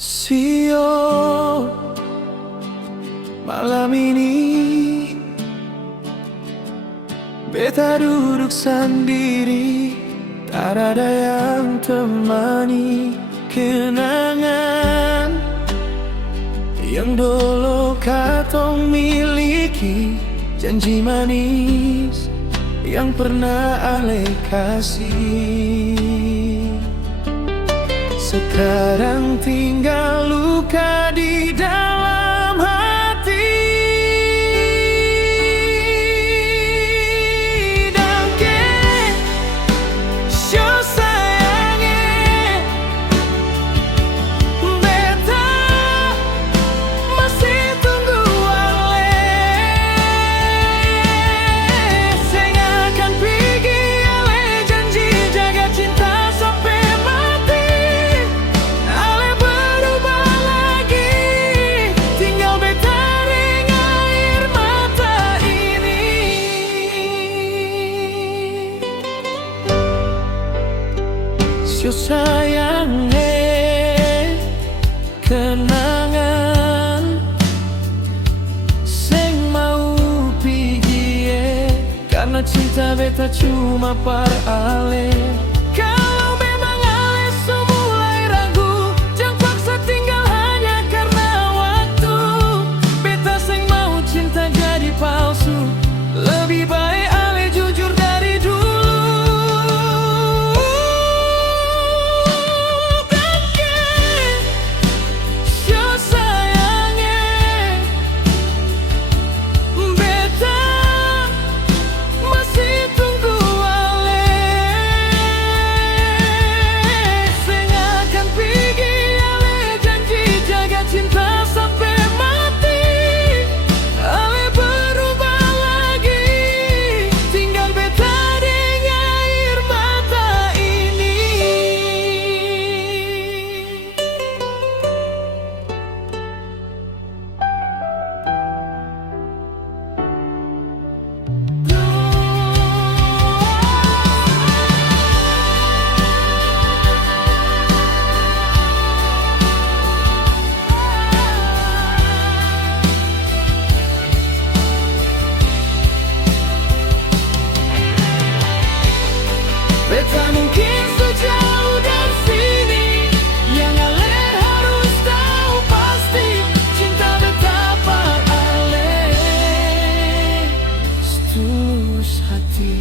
Sio, malam ini beta duduk sendiri, tak ada yang temani. Kenangan yang dulu katong miliki, janji manis yang pernah ale kasih, sekarang tinggal luka di dalam hati. Dan show sayangnya beta masih tunggu ale. Saya akan pergi ale, janji jaga cinta sampai mati. Ale berubah lagi, tinggal beta dengan air mata ini. Sio sayang, kenangan sing mau pergi, karena cinta beta cuma par ale. Kalau memang ale semulai ragu, jangan paksa tinggal hanya karena waktu. Beta sing mau cinta jadi palsu, lebih baik ale jujur dari dulu. Show sayangnya beta masih tunggu ale. Saya akan pergi ale, janji jaga cinta sampai mati. Ale berubah lagi, tinggal beta dengan air mata ini. Beta mungkin sejauh dari sini, yang ale harus tahu pasti, cinta beta par ale setulus hati.